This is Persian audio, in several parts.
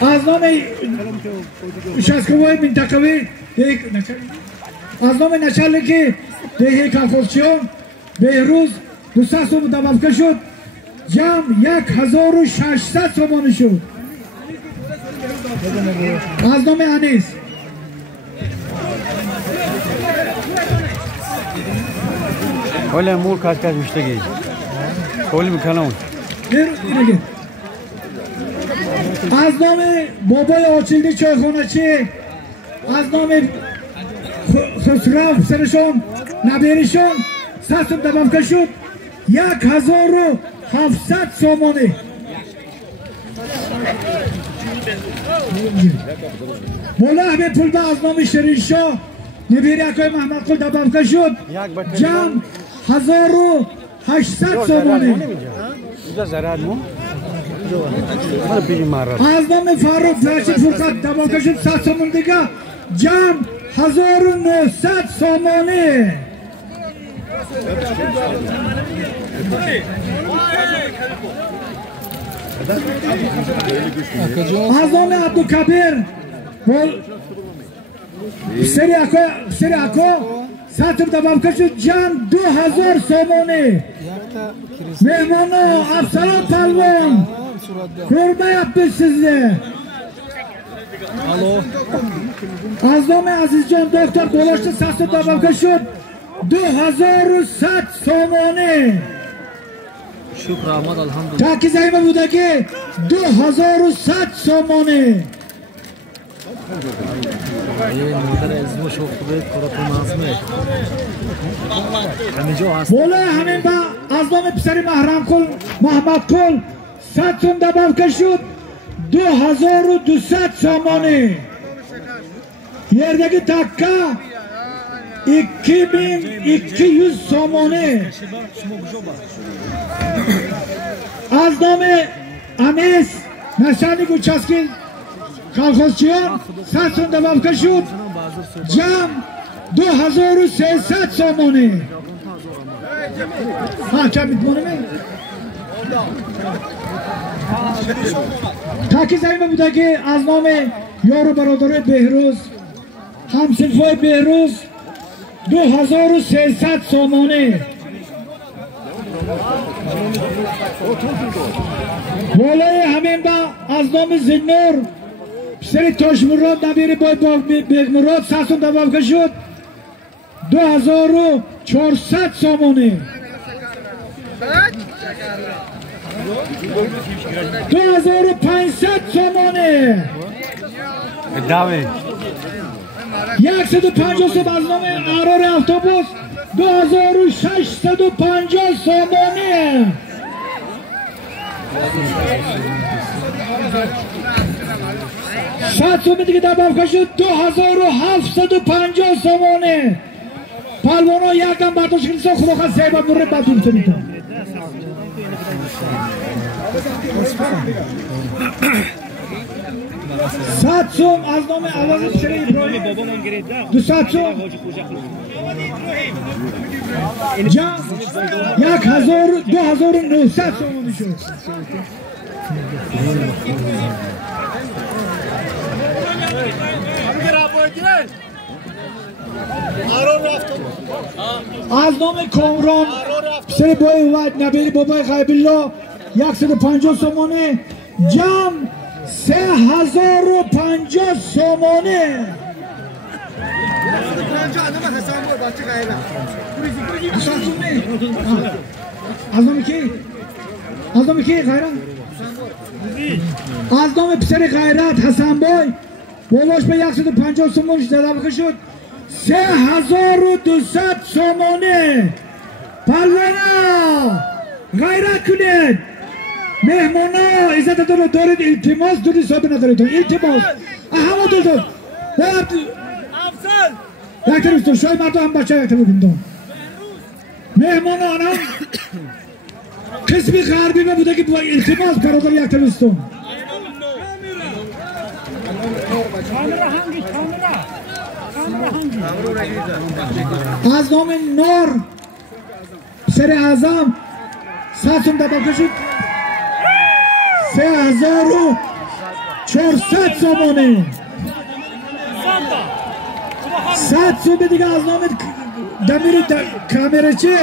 از نام شسکوهای منطقوی از نام نچلکی دهی کلخوزچیان بهروز 200 سوم دبابکه شد جمع 1600 سومانی شد از نام انیس ولی مول کاش میشتگی ولی میکنم از نام بابای آچیلدی چایخانه‌چی از نام خسرو پسرشون نبیرشون 100 سوم دبابکه شد 1700 سومانی مولا همه پول با از نام شیرینشاه نبیری اکای محمد قل دبابکه شد جمع 1800 سومانی از نام فاروق فرشید فرقت دبابکه شد 100 سومون دیگه جمع 1900 سومانی از نام عبدالکبیر سری اکا 100 سوم دبابکه شد جمع 2000 سومانی مهمانا افسران پلوان قربه یبید سیزده از نام عزیز جان دکتر گلاشت 100 سوم دبابکه شد 2100 سومانی شکر احمد الحمدلله تاکی زایمه بوده که 2100 سومانی این مادر ازمو شوخ بید کراتو نازمه همه جا هست مولا همین با از نام پسری محرم کل محمد کل 100 سوم دبابکه شد 2200 سومانی یردگی تکه 2200 سومانی از نام انیس نشانی گوچسکی کلخوزچیان 100 سوم دبابکه شد جمع 2300 سومانی ها کم میتمونه تاکی زمینه بوده که از نام یار و برادر بهروز همسنفای بهروز 2300 سومانی بالای همین با از نام زنور پسر تاشمراد نبیری باید بگمراد 100 سوم دبابکه شد 2400 سومانی 2500 سومانی داوی 150 سوم از نام قرار اتوبوس 2650 سومانی 100 سوم دیگه دبابکه شد 2750 سومانی پلوانا یکم برداشت کنیسا خدا خواست زیبت نوره بدون تنیتا 100 سوم از نام عوض پسر ابراهیم 200 سوم جمع 2900 سومانی شد از نام کامران پسر بای وعد نبیری بابای غیب الله 150 سومانی جمع 3050 سومانی از نام کی؟ از نام کی غیرت؟ از نام پسر غیرت حسن بای باباش به 150 سومانش دبابکه شد 3200 سومانی پلوانا غیرت کنید مهمانا عزت دارید التماس دور حساب ندارید التماس همه دلتون یک ترستون شای مردم هم بچه یک ترستون مهمانا هم قسمی غربی بوده که التماس برادر یک ترستون از نام نور سر اعظم 100 سوم دبابکه شد 400 سامانه 100 سوم دیگه از نام دمیر کامرچی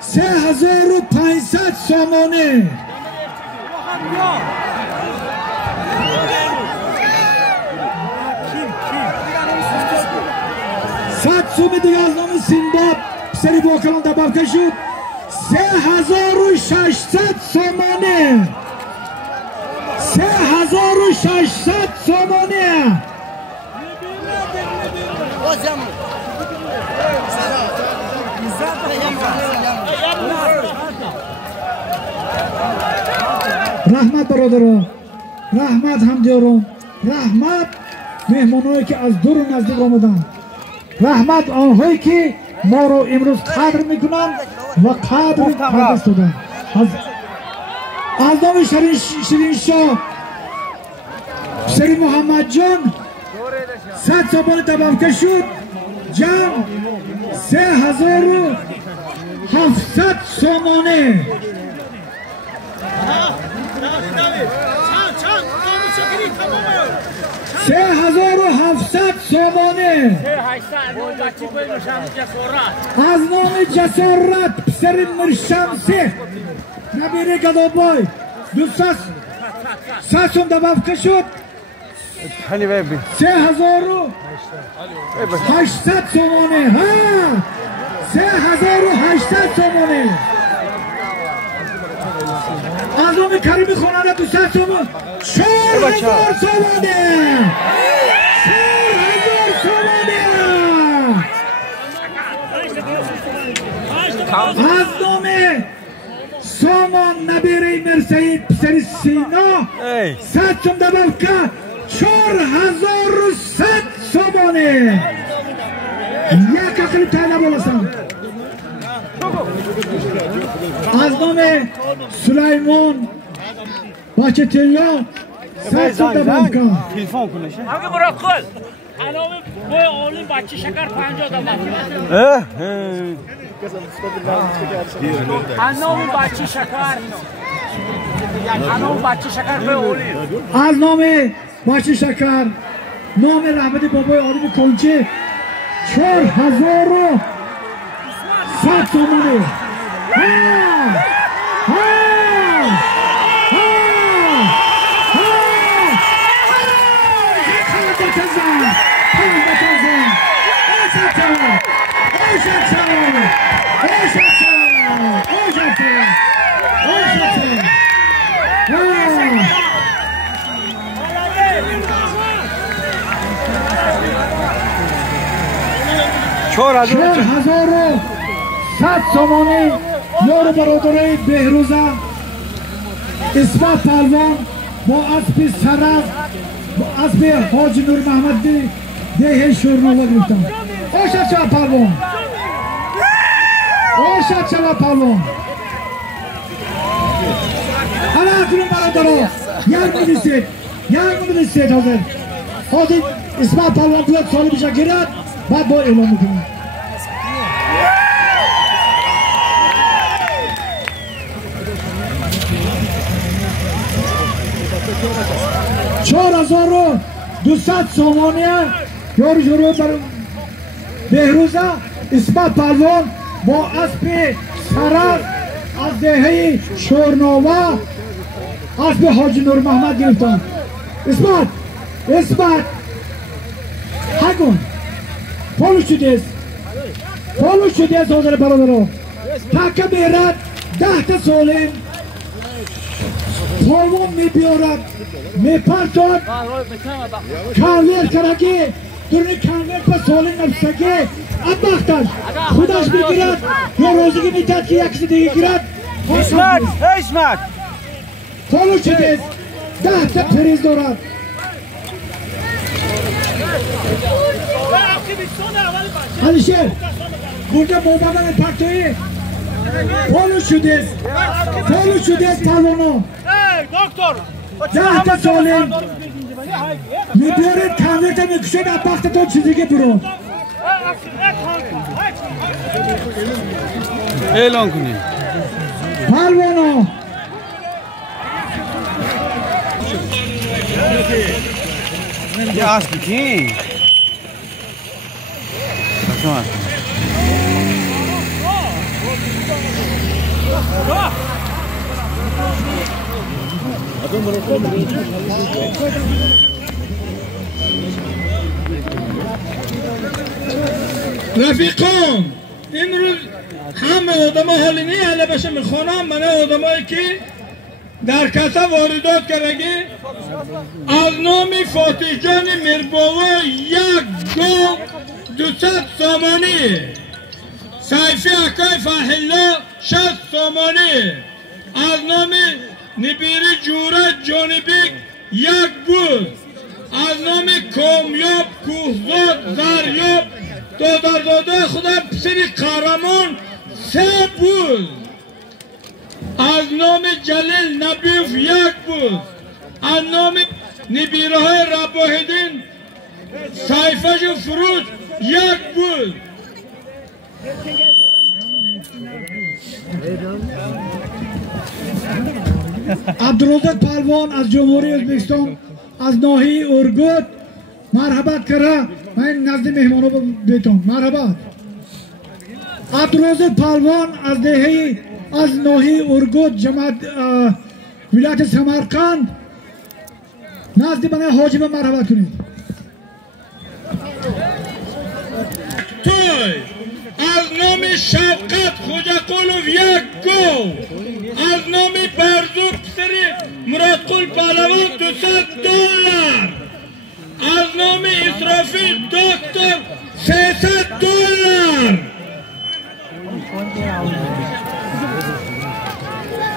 3500 سامانه 100 سوم دیگه از نام سینداب سری باکلان دبابکه شد 3600 سامانه 3600 سامانه رحمت برادران رحمت همدیاران رحمت مهمانایی که از دور و نزدیک آمدن رحمت آنهایی که ما رو امروز قدر میکنن و قدر پرداخت دادن از نام شیرین شاه سری محمد جان 100 سامانه دبابکه شد جمع 3700 سامانه 3700 سامانه از نام جسارت پسر مرشمسه نبیره گدابای 200 سوم دبابکه شد 3800 سامانه 3800 سامانه از نام کریمی خواننده 200 سامانه 4000 سامانه 4000 سامانه از نام سامان نبیره مرسید پسر سینا 100 سوم دبابکه 4100 سامانه یک اقلی تایله بولستان از نام سلیمان بچه تیا 100 سوم دبابکه تلفن کنه شه اگه برا کل علامه بای آلی بچه شکر 50 دبابکه علامه بچه شکر علامه بچه شکر بای آلی از نام بچه شکر نام رحمت بابای آلیم کنچه 4100 سامانه چهار 4100 سامانه یار برادرای بهروزه اسمت پهلوان با اسب سرف با اسب حاج نور محمد ده شورنوا گرفتن آشد شما پهلوان آشد شما پهلوان حالا اکنون برادرها یک میدیستید حاضر حاضر اسمت پهلوان بیاد سالی بشه گرد بعد با اعلام میکنم 4200 سامانه یاری جورو بر بهروزه اسمت پهلوان با اسب سرف از دهه شورنوا اسب حاج نور محمد گرفتن اسمت هکن پولو شده است حاضر برادرها تکه بیرد 10 تا سالم پالوان میبیارد میپرتاد کنویر کرده درنی کنویر پا سالم نفسکه ابختش خودش بگیرد یا روزی که میتد که یکسی دیگه گیرد اسمت پالو شده است 10 تا پریز دارد علیشیر burada bombadan partoyu polu şudes talonu doktor 10 تا سالم میبرد کنورت میکشد ابخت تا چیزی که برو اعلان کنید پهلوانا یه اسب کی؟ رفیقان امروز همه آدم ها حالی نی حالا بشه میخوانم من آدم هایی که در کسا واردات کرده از نام فاتح جان میرباوا یک گو 200 سامانی سیفی اکای فهلا 60 سامانی از نام نبیری جورت جانبیک یک بود از نام کامیاب کوهزاد زریاب دادرزاده خدا پسری قهرمان 3 بود از نام جلیل نبیف یک بود از نام نبیره های رباهدین سیفش فروش یک بود عبدالرزاق پهلوان از جمهوری ازبکستان از ناحیه اورگوت مرحبت کرده. من نزد مهمانو بیتم مرحبت. عبدالرزاق پهلوان از ناحیه اورگوت جماعت ولایت سمرقند نزد من حاجب مرحبت کنید. توی از نام شفقت خوجاقولوف یک گو از نام برزو پسری مرادقول پهلوان $200 از نام اسرافیل دکتر